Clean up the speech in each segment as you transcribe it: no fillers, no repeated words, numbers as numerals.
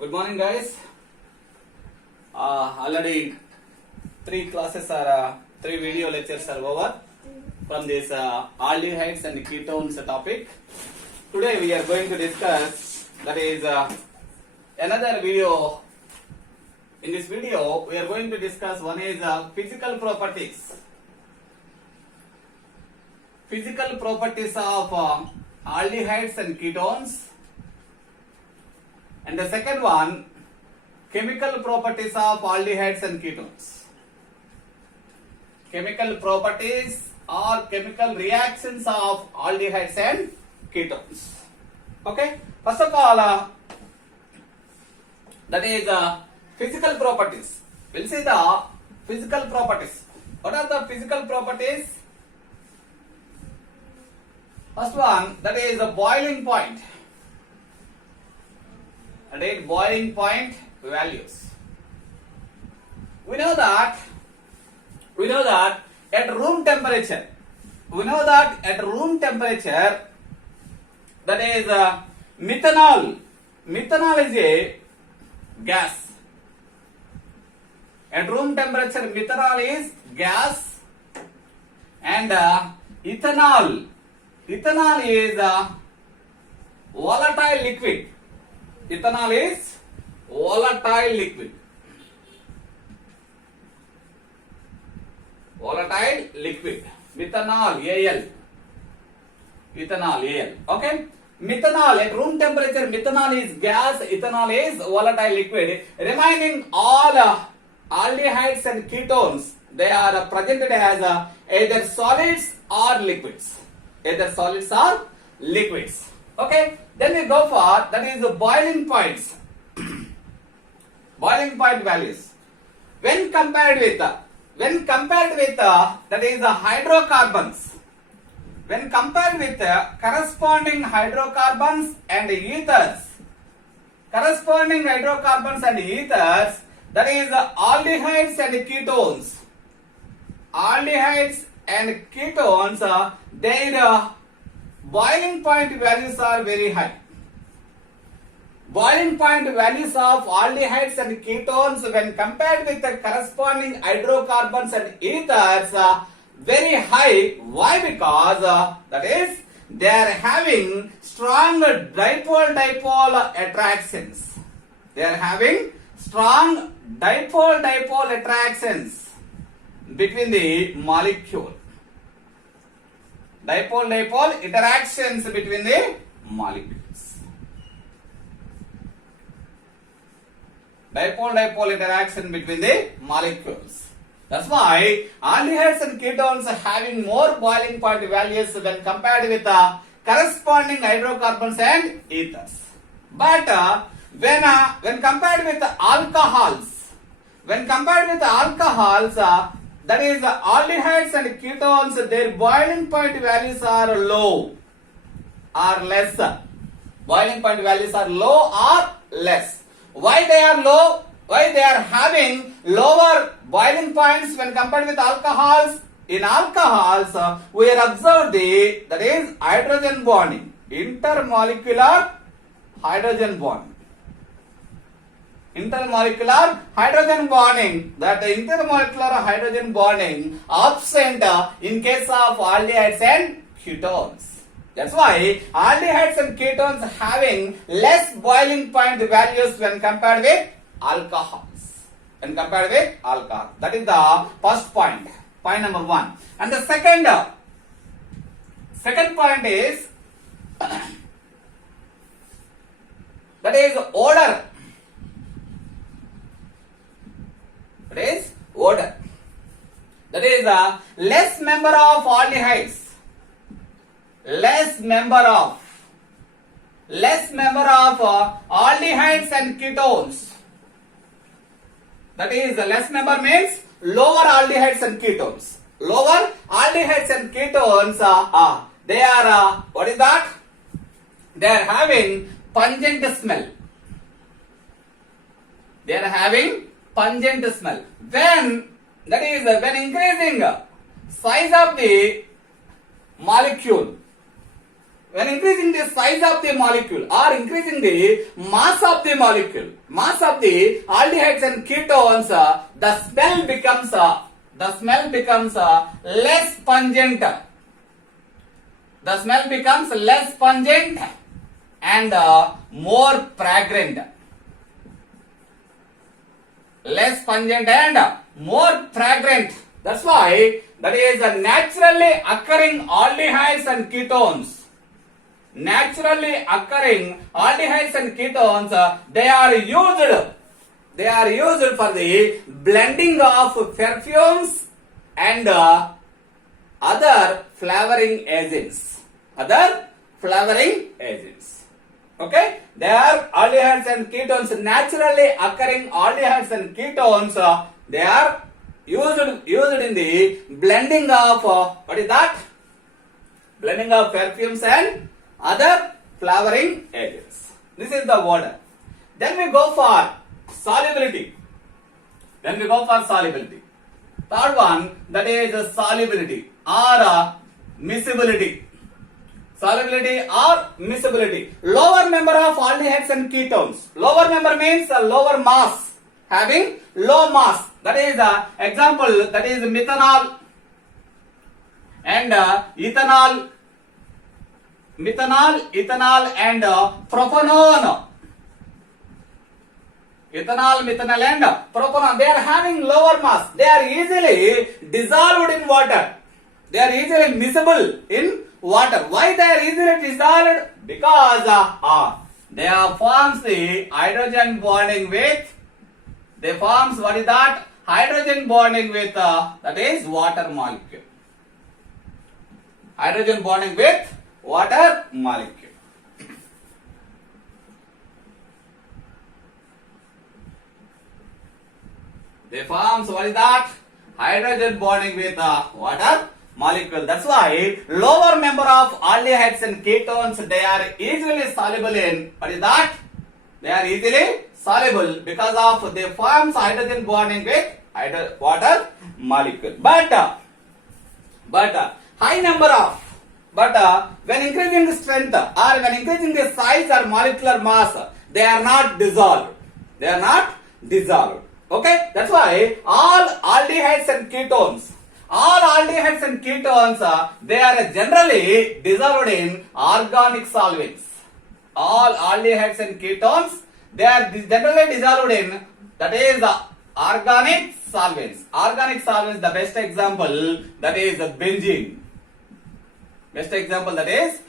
Good morning, guys. Already three video lectures are over from this aldehydes and ketones topic. Today we are going to discuss, that is another video. In this video we are going to discuss, one is physical properties of aldehydes and ketones, and the second one, chemical properties of aldehydes and ketones. Chemical properties or chemical reactions of aldehydes and ketones. Okay, first of all, that is physical properties. We'll see the physical properties. What are the physical properties? First one, that is the boiling point. That is boiling point values. We know that at room temperature, that is methanol is a gas. At room temperature, methanol is gas, and ethanol is a volatile liquid. Ethanol is volatile liquid. Methanol, Al. Okay. Methanol at room temperature, methanol is gas, ethanol is volatile liquid. Remaining all aldehydes and ketones, they are presented as either solids or liquids. Okay. Then we go for, that is the boiling points. Boiling point values. When compared with that is the hydrocarbons. When compared with corresponding hydrocarbons and ethers, that is aldehydes and ketones. Their boiling point values are very high. Boiling point values of aldehydes and ketones when compared with the corresponding hydrocarbons and ethers very high. Why? Because that is they are having strong dipole attractions. Between the molecule. Dipole interactions between the molecules. Dipole interaction between the molecules. That's why aldehydes and ketones are having more boiling point values when compared with the corresponding hydrocarbons and ethers. But when compared with the alcohols, that is aldehydes and ketones, their boiling point values are low or less. Boiling point values are low or less. Why they are low? Why they are having lower boiling points when compared with alcohols? In alcohols, we have observed that is hydrogen bonding, intermolecular hydrogen bonding. That intermolecular hydrogen bonding absent in case of aldehydes and ketones. That's why aldehydes and ketones having less boiling point values when compared with alcohols. That is the first point. Point number one. And the second point is that is odor. That is less number of aldehydes. Less number of aldehydes and ketones. That is less number means lower aldehydes and ketones. They are what is that? They are having pungent smell. When increasing size of the molecule, when increasing the size of the molecule or increasing the mass of the molecule, mass of the aldehydes and ketones, the smell becomes less pungent. The smell becomes less pungent and more fragrant. Less pungent and more fragrant. That's why that is a naturally occurring aldehydes and ketones. Naturally occurring aldehydes and ketones, they are used for the blending of perfumes and other flavoring agents. Okay, they are aldehydes and ketones, naturally occurring aldehydes and ketones. They are used in the blending of what is that? Blending of perfumes and other flavoring agents. This is the order. Then we go for solubility. Third one, that is solubility or miscibility. Solubility or miscibility. Lower number of aldehydes and ketones. Lower number means lower mass, having low mass. That is example. That is methanol and ethanol and propanone. Ethanol, methanol and propanone. They are having lower mass. They are easily dissolved in water. They are easily miscible in water. Why they are easily dissolved? Because they forms the hydrogen bonding with. They forms what is that? Hydrogen bonding with that is water molecule. Hydrogen bonding with water molecule. They forms what is that? Hydrogen bonding with water molecule. That's why lower number of aldehydes and ketones, they are easily soluble in what is that? They are easily soluble because of they forms hydrogen bonding with water molecule. But high number of when increasing the strength or when increasing the size or molecular mass, they are not dissolved. Okay, that's why all aldehydes and ketones, they are generally dissolved in organic solvents. All aldehydes and ketones, they are generally dissolved in that is organic solvents. Organic solvents, the best example that is benzene. Benzene,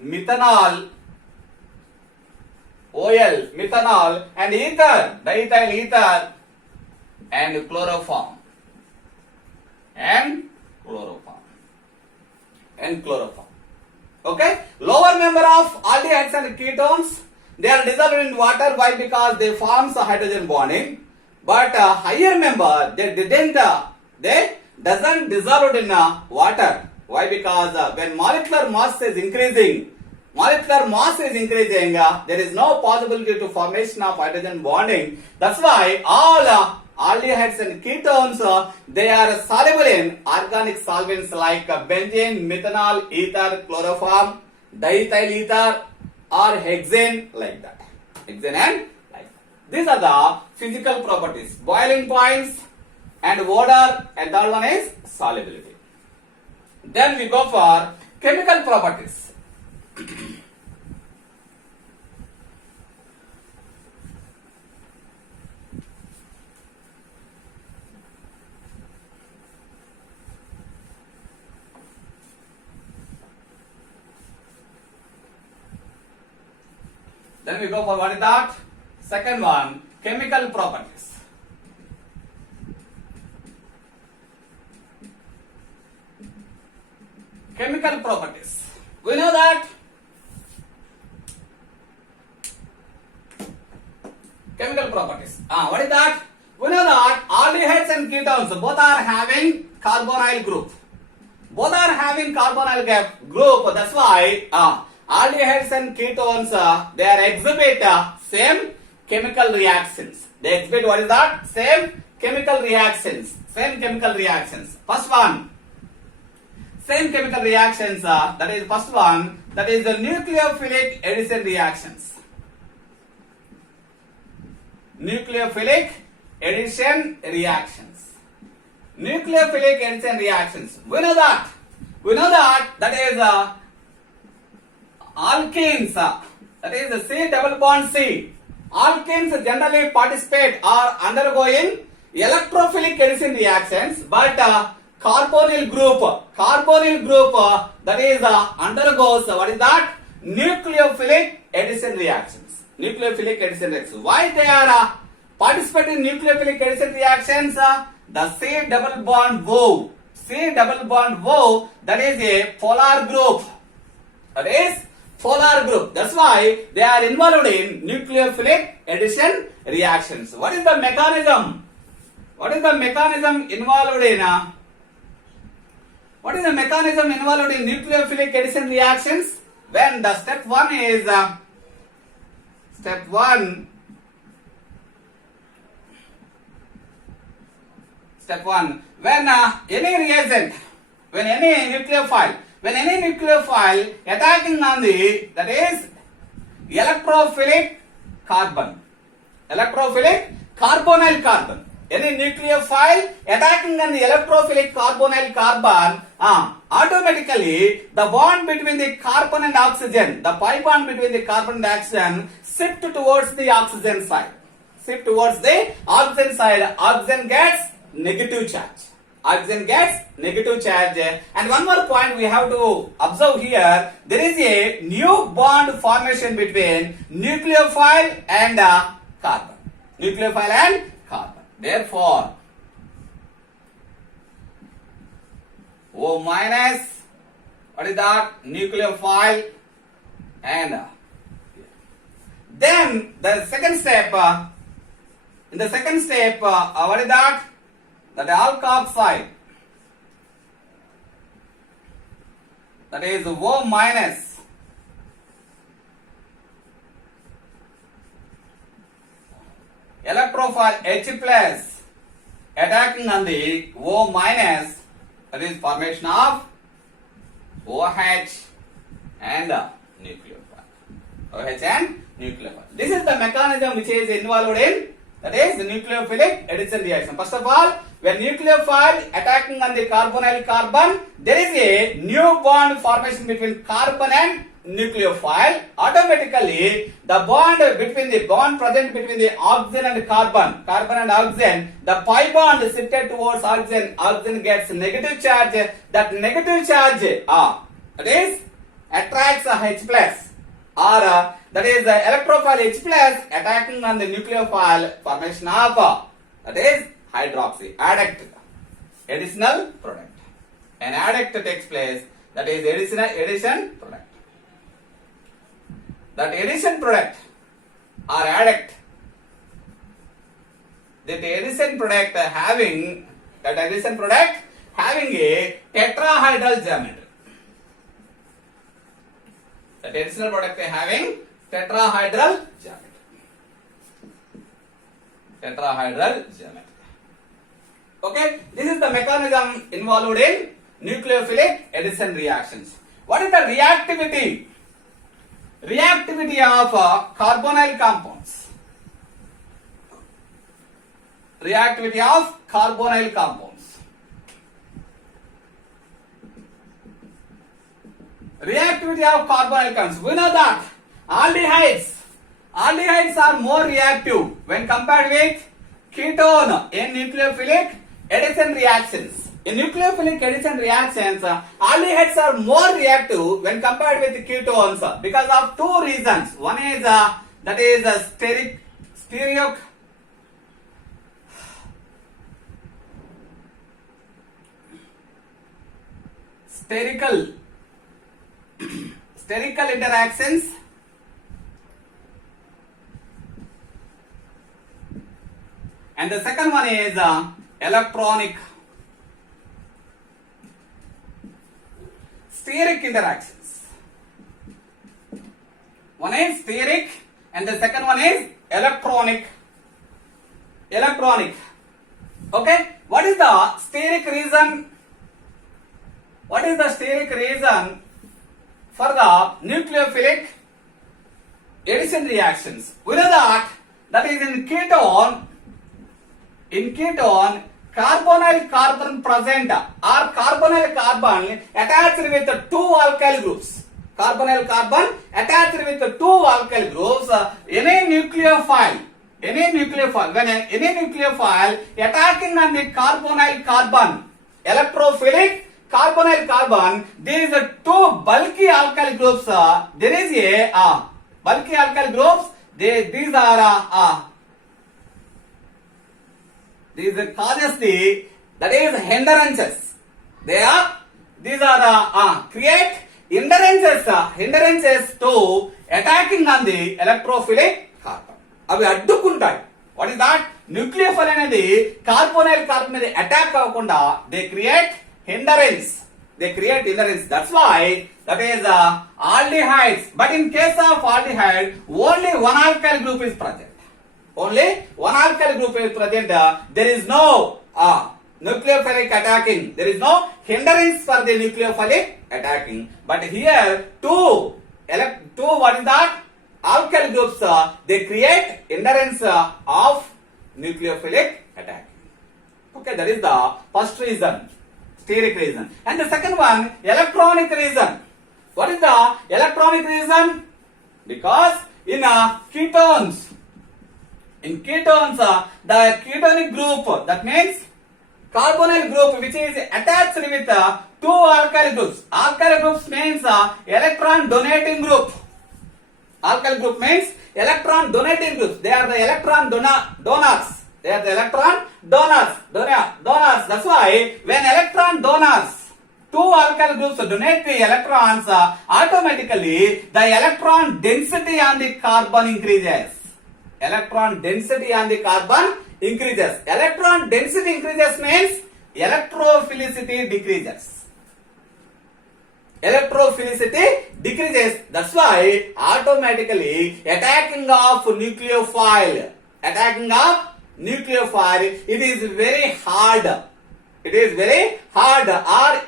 methanol, oil, methanol, and ether, diethyl ether, and chloroform. Okay, lower number of aldehydes and ketones, they are dissolved in water. Why? Because they forms a hydrogen bonding. But higher member, they doesn't dissolve in water. Why? Because when molecular mass is increasing, there is no possibility to formation of hydrogen bonding. That's why all aldehydes and ketones, they are soluble in organic solvents like benzene, methanol, ether, chloroform, diethyl ether, or hexane, like that. These are the physical properties: boiling points and odor, and third one is solubility. Then we go for chemical properties. Then we go for what is that? Second one, chemical properties. Chemical properties. We know that chemical properties. What is that? We know that aldehydes and ketones both are having carbonyl group. That's why aldehydes and ketones, they are exhibit same chemical reactions. They exhibit what is that? Same chemical reactions. First one, same chemical reactions. That is first one, that is the nucleophilic addition reactions. Nucleophilic addition reactions. Nucleophilic addition reactions. We know that is alkenes. That is the C double bond C. Alkenes generally participate or undergoing electrophilic addition reactions, but carbonyl group that is undergoes what is that? Nucleophilic addition reactions. Nucleophilic addition reactions. Why they are participating in nucleophilic addition reactions? The C double bond O. That is a polar group. That's why they are involved in nucleophilic addition reactions. What is the mechanism? What is the mechanism involved in nucleophilic addition reactions? When the step one is when any nucleophile attacking on the, that is electrophilic carbonyl carbon. Any nucleophile attacking on the electrophilic carbonyl carbon, automatically the bond between the carbon and oxygen, the pi bond between the carbon and oxygen, shift towards the oxygen side. Oxygen gets negative charge. And one more point we have to observe here, there is a new bond formation between nucleophile and carbon. Therefore, O minus, what is that? Nucleophile, and then the second step, what is that? The alkoxide, that is O minus, electrophile H plus attacking on the O minus, that is formation of OH and nucleophile. This is the mechanism which is involved in, that is the nucleophilic addition reaction. First of all, when nucleophile attacking on the carbonyl carbon, there is a new bond formation between carbon and nucleophile. Automatically, the bond present between the oxygen and carbon and oxygen, the pi bond shifted towards oxygen gets negative charge. That negative charge, that is attracts H plus, or that is the electrophile H plus attacking on the nucleophile, formation of that is hydroxy additional product. An adduct takes place, that is addition product. That addition product or adduct, that addition product having a tetrahedral geometry. That additional product having tetrahedral geometry. Okay, this is the mechanism involved in nucleophilic addition reactions. What is the reactivity? Reactivity of carbonyl compounds. Reactivity of carbonyl compounds. We know that aldehydes are more reactive when compared with ketone in nucleophilic addition reactions. In nucleophilic addition reactions, aldehydes are more reactive when compared with ketones because of two reasons. One is that is sterical interactions, and the second one is electronic steric interactions. One is steric and the second one is electronic. Okay, what is the steric reason for the nucleophilic addition reactions. We know that is in ketone, carbonyl carbon present or carbonyl carbon attached with two alkyl groups. Carbonyl carbon attached with two alkyl groups. Any nucleophile, when any nucleophile attacking on the carbonyl carbon, electrophilic carbonyl carbon, there is a two bulky alkyl groups. There is a bulky alkyl groups. These causes that is hindrances. These are create hindrances to attacking on the electrophilic carbon. అవి అడ్డుకుంటాయి. What is that? Nucleophile అనేది carbonyl carbon మీద attack అవ్వకుండా they create hindrance. That's why that is aldehydes. But in case of aldehyde, only one alkyl group is present. There is no nucleophilic attacking. There is no hindrance for the nucleophilic attacking. But here two what is that? Alkyl groups they create hindrance of nucleophilic attacking. Okay, that is the first reason, steric reason. And the second one, electronic reason. What is the electronic reason? Because in ketones, the ketonic group, that means carbonyl group which is attached with two alkyl groups. Alkyl groups means electron donating group. Alkyl group means electron donating groups. They are the electron donors. That's why when electron donors, two alkyl groups donate the electrons, automatically the electron density on the carbon increases. Electron density increases means electrophilicity decreases. That's why automatically attacking of nucleophile, it is very hard. Or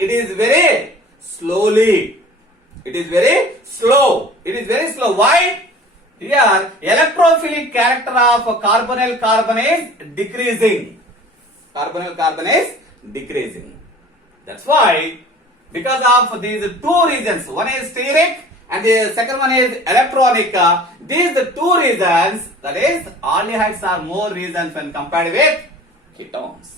it is very slowly. It is very slow. Why? Here electrophilic character of carbonyl carbon is decreasing. That's why, because of these two reasons, one is steric and the second one is electronic. These two reasons, that is aldehydes are more reasons when compared with ketones.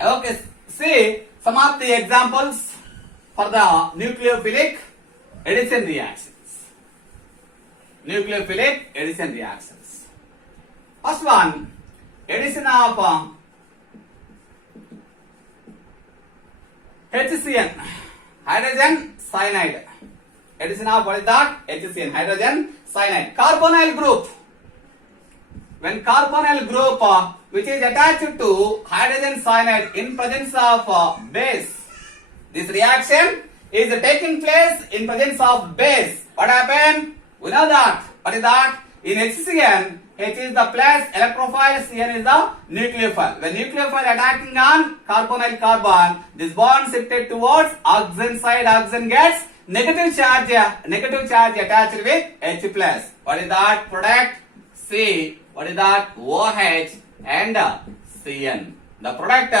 Okay, see some of the examples for the nucleophilic addition reactions. First one, addition of HCN, hydrogen cyanide. Addition of what is that? HCN, hydrogen cyanide. Carbonyl group. When carbonyl group which is attached to hydrogen cyanide in presence of base, this reaction is taking place in presence of base. What happened? We know that. What is that? In HCN, H is the plus electrophile, Cn is the nucleophile. When nucleophile attacking on carbonyl carbon, this bond shifted towards oxygen side. Oxygen gets negative charge attached with H plus. What is that product? C. What is that? OH and Cn. The product,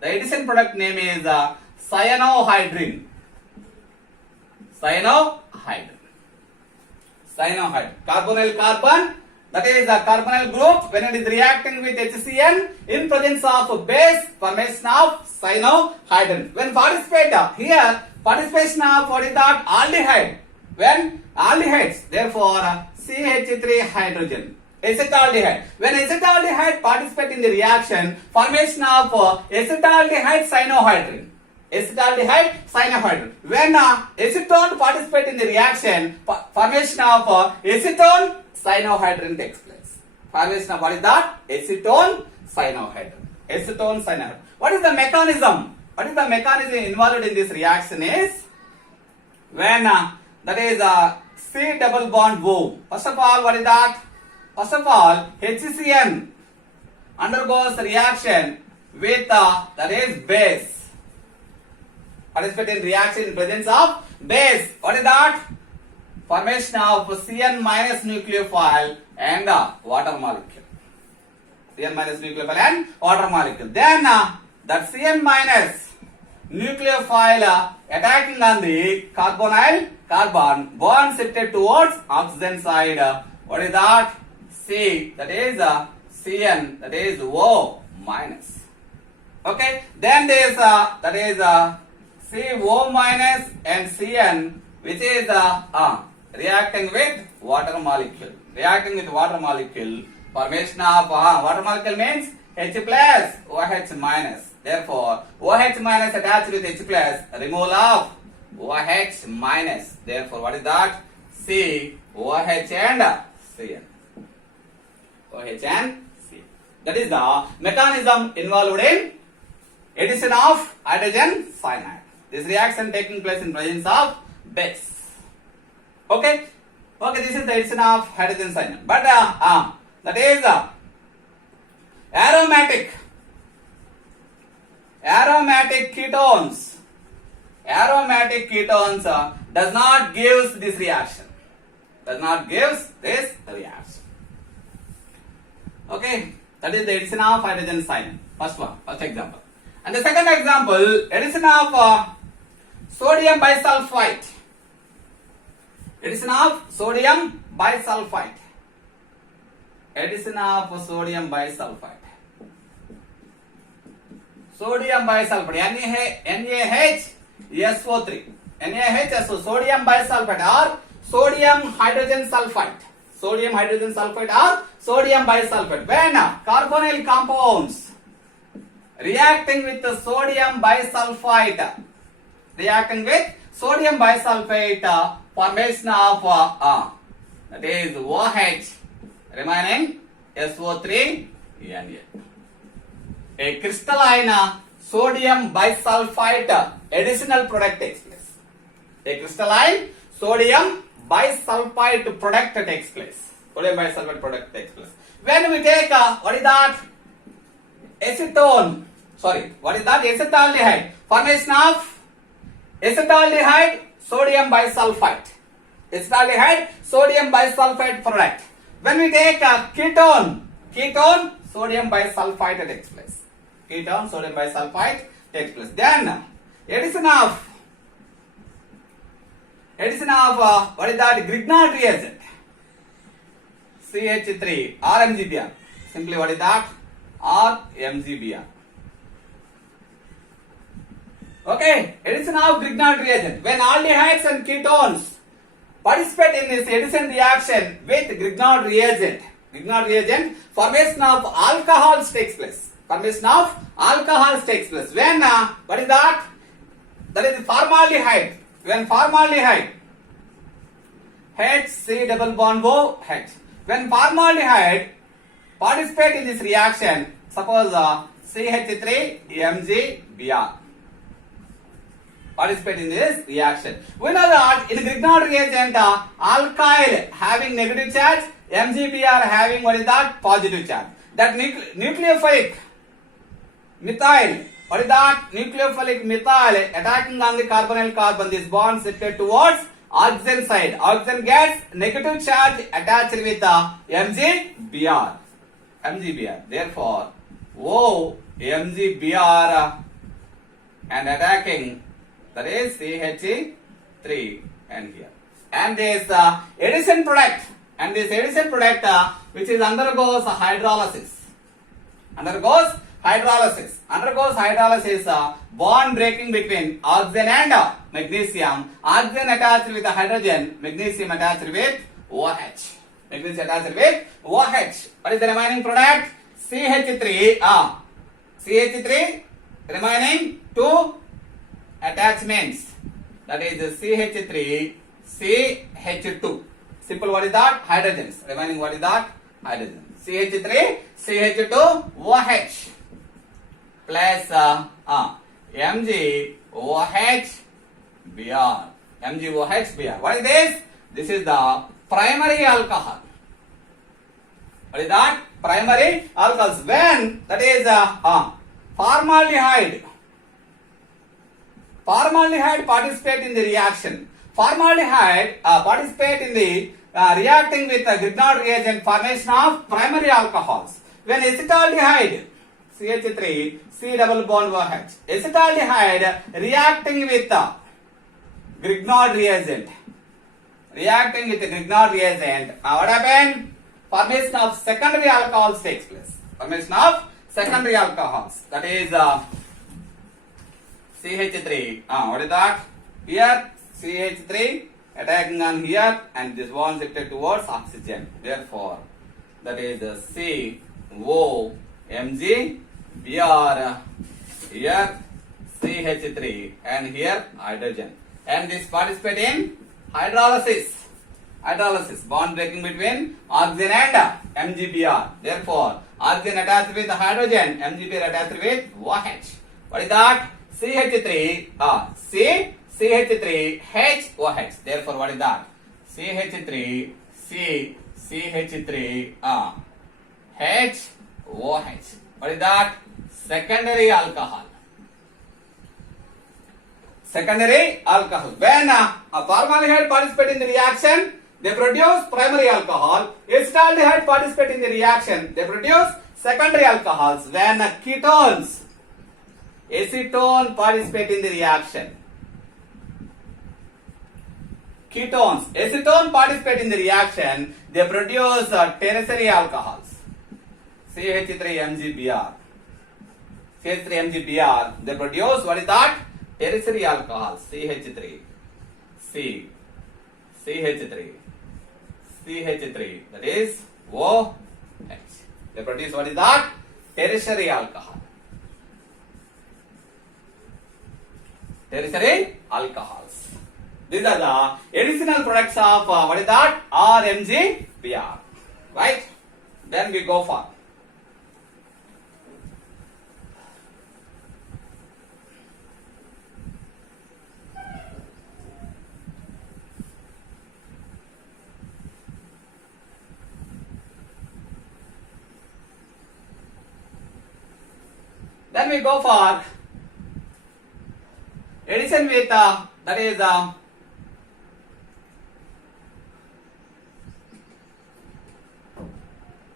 the addition product name is cyanohydrin. Carbonyl carbon, that is the carbonyl group, when it is reacting with HCN in presence of base, formation of cyanohydrin. When participation of what is that? Aldehyde. When aldehydes, therefore CH3 hydrogen. Acetaldehyde. When acetaldehyde participate in the reaction, formation of acetaldehyde cyanohydrin. When acetone participate in the reaction, formation of acetone cyanohydrin takes place. Formation of what is that? Acetone cyanohydrin. What is the mechanism? Involved in this reaction is when that is C double bond O. First of all, what is that? HCN undergoes reaction with that is base. Participate in reaction in presence of base. What is that? Formation of Cn minus nucleophile and water molecule. Cn minus nucleophile and water molecule. Then that Cn minus nucleophile attacking on the carbonyl carbon, bond shifted towards oxygen side. What is that? C, that is Cn, that is O minus. Okay, then there is that is CO minus and Cn, which is reacting with water molecule. Reacting with water molecule, formation of water molecule means H plus OH minus. Therefore, OH minus attached with H plus, removal of OH minus. Therefore, what is that? C, OH and Cn. OH and Cn. That is the mechanism involved in addition of hydrogen cyanide. This reaction taking place in presence of base. Okay? Okay, this is the addition of hydrogen cyanide. But that is aromatic ketones. Aromatic ketones does not gives this reaction. Does not gives this reaction. Okay, that is the addition of hydrogen cyanide. First one, first example. And the second example, addition of sodium bisulfite. Addition of sodium bisulfite. Addition of sodium bisulfite. Sodium bisulfite, NaHSO3. NaHSO, sodium bisulfite or sodium hydrogen sulfite. Sodium hydrogen sulfite or sodium bisulfite. When carbonyl compounds reacting with the sodium bisulfite, formation of that is OH remaining SO3 Na. A crystalline sodium bisulfite additional product takes place. A crystalline sodium bisulfite product takes place. Sodium bisulfite product takes place. When we take what is that? Acetone. Sorry, what is that? Acetaldehyde. Formation of acetaldehyde sodium bisulfite. Acetaldehyde sodium bisulfite product. When we take ketone sodium bisulfite takes place. Ketone sodium bisulfite takes place. Then addition of what is that? Grignard reagent. CH3 RMGBr. Simply what is that? RMGBr. Okay, addition of Grignard reagent. When aldehydes and ketones participate in this addition reaction with Grignard reagent, formation of alcohols takes place. When what is that? That is formaldehyde. When formaldehyde, HC double bond OH. When formaldehyde participate in this reaction, suppose CH3MgBr. Participate in this reaction. We know that in Grignard reagent, alkyl having negative charge, MgBr having what is that? Positive charge. That nucleophilic methyl, what is that? Nucleophilic methyl attacking on the carbonyl carbon, this bond shifted towards oxygen side. Oxygen gets negative charge attached with MgBr. Therefore, O MgBr and attacking, that is CH3 and here. And this addition product, which is undergoes hydrolysis, bond breaking between oxygen and magnesium. Oxygen attached with hydrogen, magnesium attached with OH. What is the remaining product? CH3. CH3 remaining two attachments. That is CH3, CH2. Simple, what is that? Hydrogens. Remaining, what is that? Hydrogen. CH3, CH2, OH plus MgOH Br. MgOH Br. What is this? This is the primary alcohol. What is that? Primary alcohols. When that is Formaldehyde participate in the reaction. Formaldehyde participate in the reacting with the Grignard reagent formation of primary alcohols. When acetaldehyde CH3 C double bond OH, acetaldehyde reacting with the Grignard reagent, what happened? Formation of secondary alcohols takes place. Formation of secondary alcohols, that is CH3. What is that? Here CH3 attacking on here, and this one shifted towards oxygen. Therefore, that is COMg. Here CH3 and here hydrogen. And this participate in hydrolysis. Bond breaking between oxygen and MgBr. Therefore, oxygen attached with hydrogen, MgBr attached with OH. What is that? CH3, CH3HOH. Therefore, what is that? CH3, CH3, HOH. What is that? Secondary alcohol. When a formaldehyde participate in the reaction, they produce primary alcohol. Acetaldehyde participate in the reaction, they produce secondary alcohols. When ketones, acetone participate in the reaction, acetone participate in the reaction, they produce tertiary alcohols. CH3MgBr, they produce, what is that? Tertiary alcohol, CH3, CH3, that is OH. They produce, what is that? Tertiary alcohol. Tertiary alcohols. These are the additional products of what is that? RMgBr. Right? Then we go for addition with that is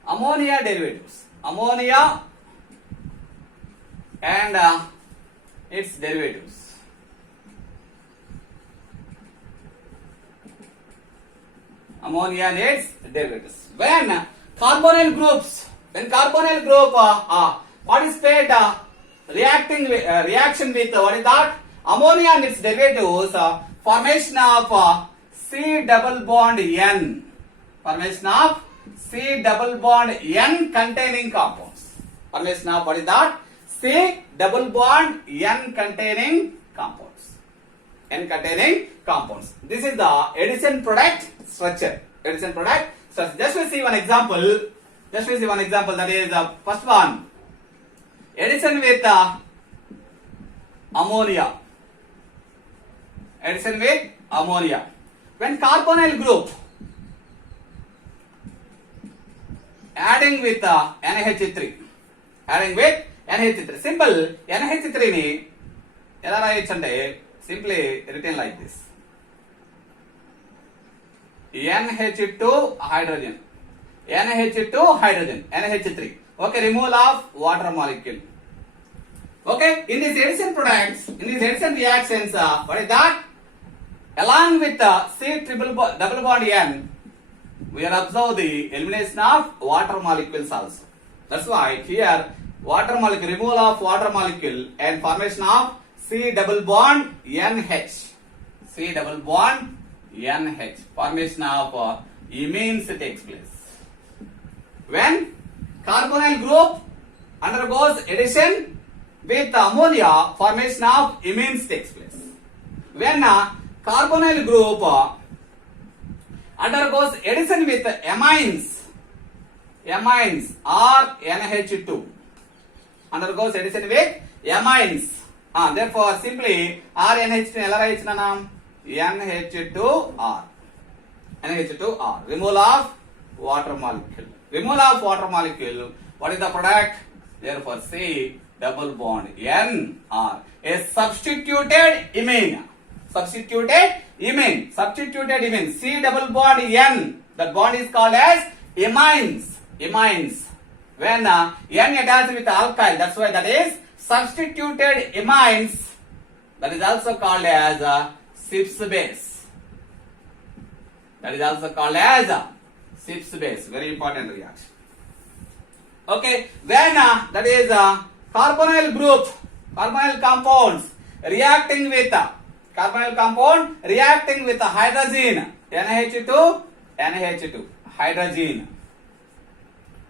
ammonia derivatives. Ammonia and its derivatives. Ammonia and its derivatives. When carbonyl group participate reaction with what is that? Ammonia and its derivatives, formation of C double bond N. Formation of C double bond N containing compounds. Formation of what is that? C double bond N containing compounds. This is the addition product structure. Just we see one example. That is first one. Addition with ammonia. When carbonyl group adding with NH3. Simple NH3 ni ela rayachante simply written like this. NH2 hydrogen. NH3. Okay, removal of water molecule. Okay, in these addition reactions, what is that? Along with C double bond N, we are observe the elimination of water molecules also. That's why here water molecule, removal of water molecule and formation of C double bond NH. Formation of imines takes place. When carbonyl group undergoes addition with ammonia, formation of imines takes place. When carbonyl group undergoes addition with amines or NH2, undergoes addition with amines. Therefore, simply RNH2 ela rayichinanam NH2R. Removal of water molecule. What is the product? Therefore, C double bond NR. A substituted imine. Substituted imine. Substituted imine. C double bond N. That bond is called as imines. Imines. When N attached with alkyl, that's why that is substituted imines. That is also called as Schiff's base. That is also called as Schiff's base. Very important reaction. Okay, when that is carbonyl group, carbonyl compounds reacting with carbonyl compound reacting with hydrogen, NH2, NH2, hydrogen.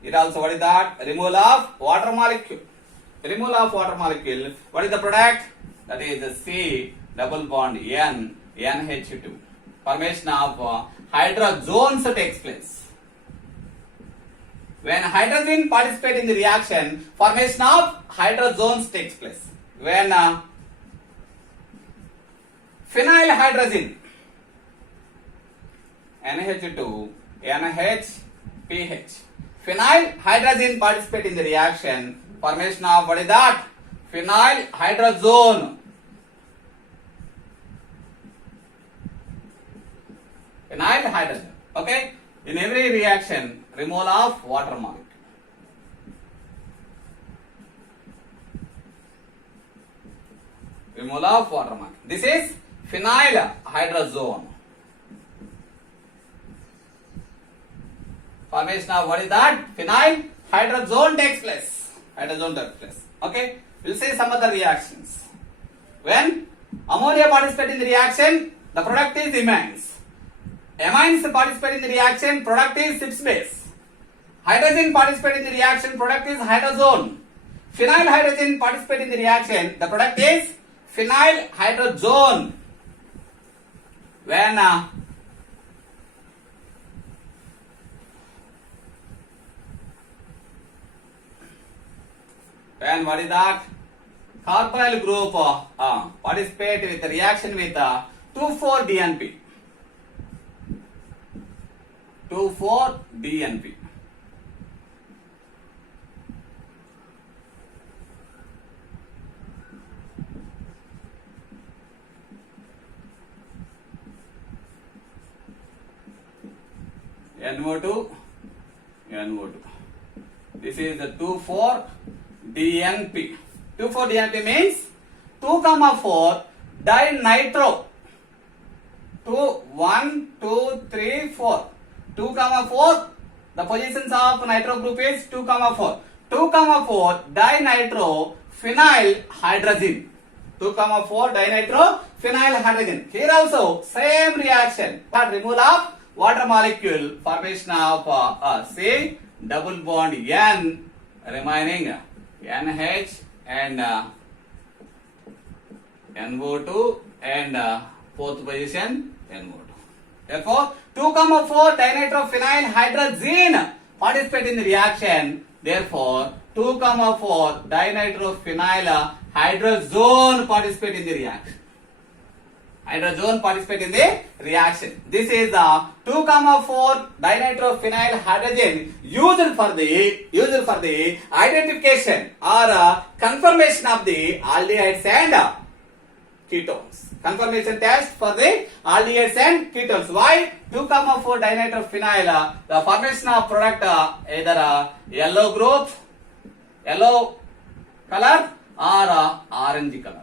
It also, what is that? Removal of water molecule. Removal of water molecule. What is the product? That is the C double bond N, NH2. Formation of hydrozones takes place. When hydrogen participates in the reaction, formation of hydrozones takes place. When phenyl hydrogen, NH2, NH, phenyl hydrogen participate in the reaction, formation of, what is that? Phenyl hydrazone. Phenyl hydrogen. Okay? In every reaction, removal of water molecule. Removal of water molecule. This is phenyl hydrazone. Formation of, what is that? Phenyl hydrazone takes place. Hydrazone takes place. Okay? We'll see some other reactions. When ammonia participates in the reaction, the product is imines. Amines participate in the reaction, product is Schiff's base. Hydrogen participate in the reaction, product is hydrazone. Phenyl hydrogen participate in the reaction, the product is phenyl hydrazone. When what is that? Carbonyl group participate with the reaction with 2,4-DNP. 2,4-DNP. NO2, NO2. This is the 2,4-DNP. 2,4-DNP means 2,4 dinitro. 1, 2, 3, 4. 2,4. The positions of nitro group is 2,4. 2,4 dinitro phenyl hydrogen. 2,4 dinitro phenyl hydrogen. Here also same reaction. Removal of water molecule, formation of C double bond N, remaining NH and NO2 and fourth position NO2. Therefore, 2,4 dinitrophenyl hydrazine participate in the reaction. Therefore, 2,4 dinitrophenyl hydrazone participate in the reaction. Hydrazone participate in the reaction. This is the 2,4 dinitrophenyl hydrogen used for the identification or confirmation of the aldehydes and ketones. Confirmation test for the aldehydes and ketones. Why 2,4 dinitrophenyl? The formation of product either yellow group, yellow color or orange color.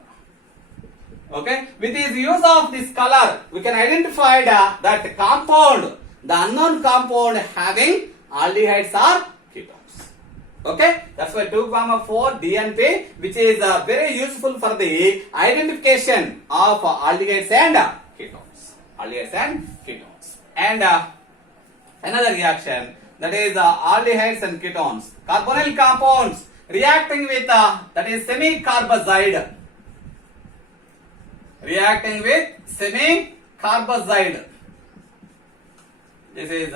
Okay, with the use of this color, we can identify that compound, the unknown compound having aldehydes or ketones. Okay, that's why 2,4 DNP, which is very useful for the identification of aldehydes and ketones. Aldehydes and ketones. And another reaction, that is aldehydes and ketones. Carbonyl compounds reacting with that is semi-carbazide. Reacting with semi-carbazide. This is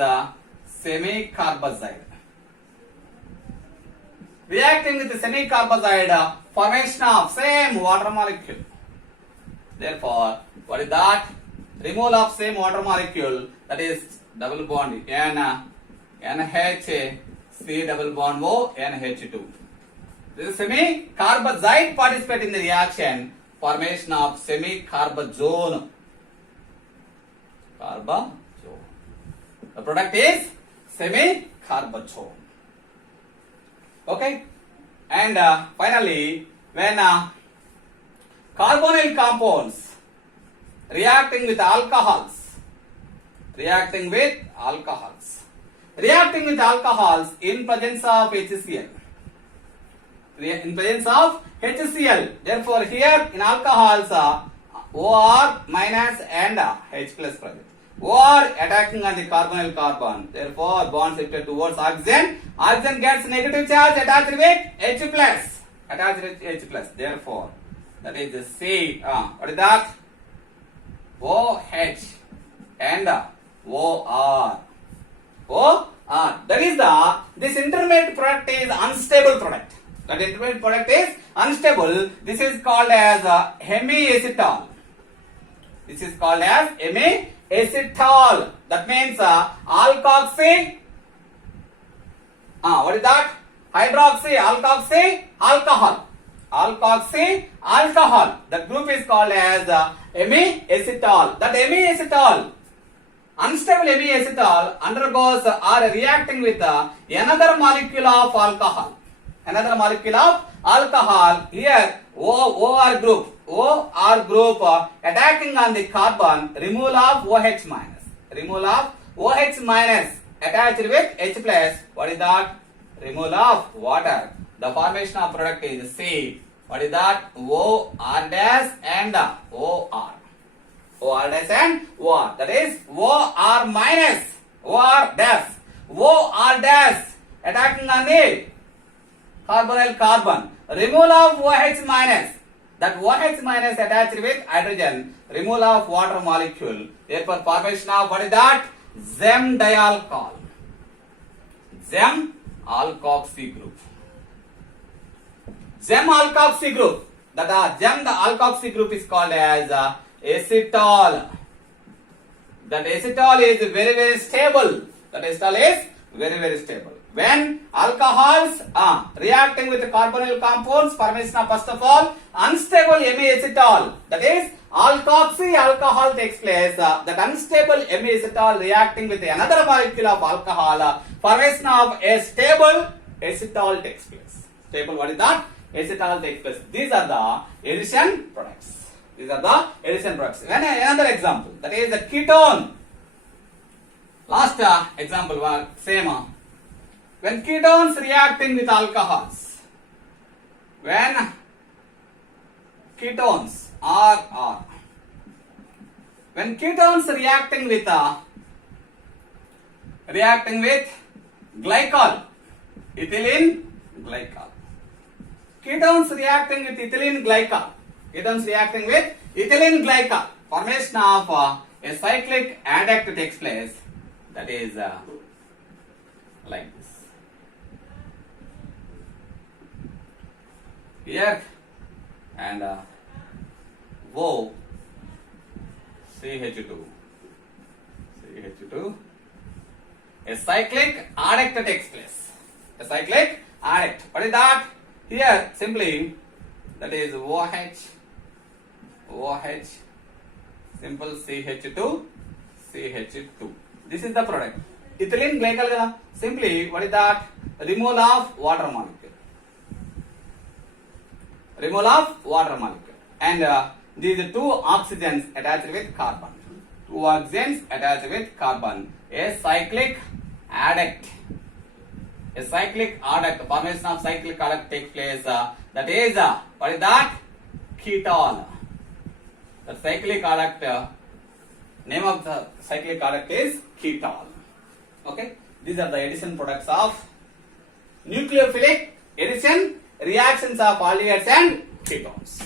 semi-carbazide. Reacting with the semi-carbazide, formation of same water molecule. Therefore, what is that? Removal of same water molecule, that is double bond N, NH, C double bond O, NH2. This semi-carbazide participate in the reaction, formation of semi-carbazone. Carbazone. The product is semi-carbazone. Okay, and finally, when carbonyl compounds reacting with alcohols in presence of HCl. In presence of HCl. Therefore, here in alcohols, OR minus and H plus present. OR attacking on the carbonyl carbon. Therefore, bond shifted towards oxygen. Oxygen gets negative charge attached with H plus. Therefore, that is the C. What is that? OH and OR. That is this intermediate product is unstable product. That intermediate product is unstable. This is called as hemiacetal. That means alkoxy. What is that? Hydroxy, alcohol. That group is called as hemiacetal. That hemiacetal, unstable hemiacetal undergoes or reacting with another molecule of alcohol. Here OR group attacking on the carbon, removal of OH minus attached with H plus. What is that? Removal of water. The formation of product is C. What is that? OR dash and OR. That is OR minus, OR dash attacking on the carbonyl carbon. Removal of OH minus. That OH minus attached with hydrogen. Removal of water molecule. Therefore, formation of what is that? Zem dialcohol. Zem alkoxy group. Zem alkoxy group. That Zem alkoxy group is called as acetal. That acetal is very, very stable. When alcohols reacting with the carbonyl compounds, formation of first of all unstable hemiacetal. That is alkoxy alcohol takes place. That unstable hemiacetal reacting with another molecule of alcohol, formation of a stable acetal takes place. Stable, what is that? Acetal takes place. These are the addition products. When another example, that is the ketone. Last example was same. When ketones reacting with alcohols, when ketones reacting with glycol, ethylene glycol. Ketones reacting with ethylene glycol. Formation of a cyclic adduct takes place. That is like this. Here and O CH2. A cyclic adduct takes place. What is that? Here simply that is OH, simple CH2. This is the product. Ethylene glycol. Simply what is that? Removal of water molecule. And these two oxygens attached with carbon. A cyclic adduct. Formation of cyclic adduct takes place. That is what is that? Ketol. The cyclic adduct, name of the cyclic adduct is ketol. Okay. These are the addition products of nucleophilic addition reactions of aldehydes and ketones.